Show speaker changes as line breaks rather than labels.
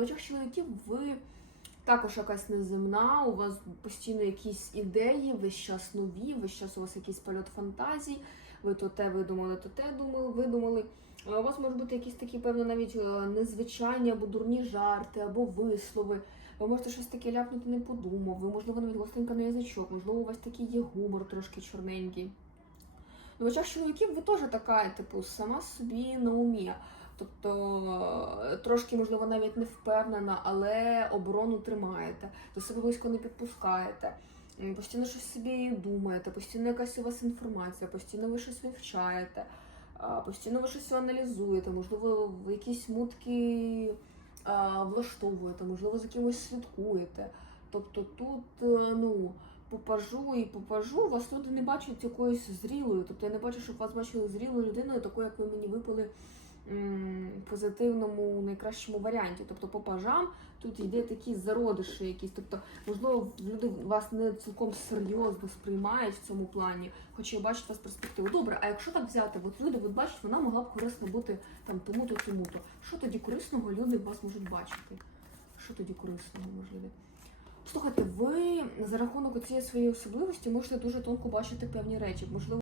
В очах чоловіків ви також якась неземна, у вас постійно якісь ідеї, весь час нові, весь час у вас якийсь польот фантазій, ви то те видумали, то те думали, видумали. У вас можуть бути якісь такі, певно, навіть е, незвичайні або дурні жарти, або вислови. Ви можете щось таке ляпнути, не подумав. Ви, можливо, навіть гостренько на язичок, можливо, у вас такий є гумор трошки чорненький. Ну, в очах чоловіків ви теж така, типу, сама собі на умі. Тобто е, трошки, можливо, навіть не впевнена, але оборону тримаєте, до себе близько не підпускаєте. Постійно щось собі думаєте, постійно якась у вас інформація, постійно ви щось вивчаєте, постійно ви щось аналізуєте, можливо, в якісь мутки влаштовуєте, можливо, за кимось слідкуєте. Тобто тут, е, ну, попажу і попажу, вас люди не бачать якоюсь зрілою. Тобто я не бачу, щоб вас бачили зрілою людиною, такою, як ви мені випали позитивному найкращому варіанті. Тобто по пажам тут йде такі зародиші якісь. Тобто, можливо, люди вас не цілком серйозно сприймають в цьому плані, хоча я бачу вас перспективу. Добре, а якщо так взяти, от люди от бачать, вона могла б корисно бути там тому-то, тому-то. Що тоді корисного люди вас можуть бачити? Що тоді корисного можливо? Слухайте, ви за рахунок цієї своєї особливості можете дуже тонко бачити певні речі. Можливо,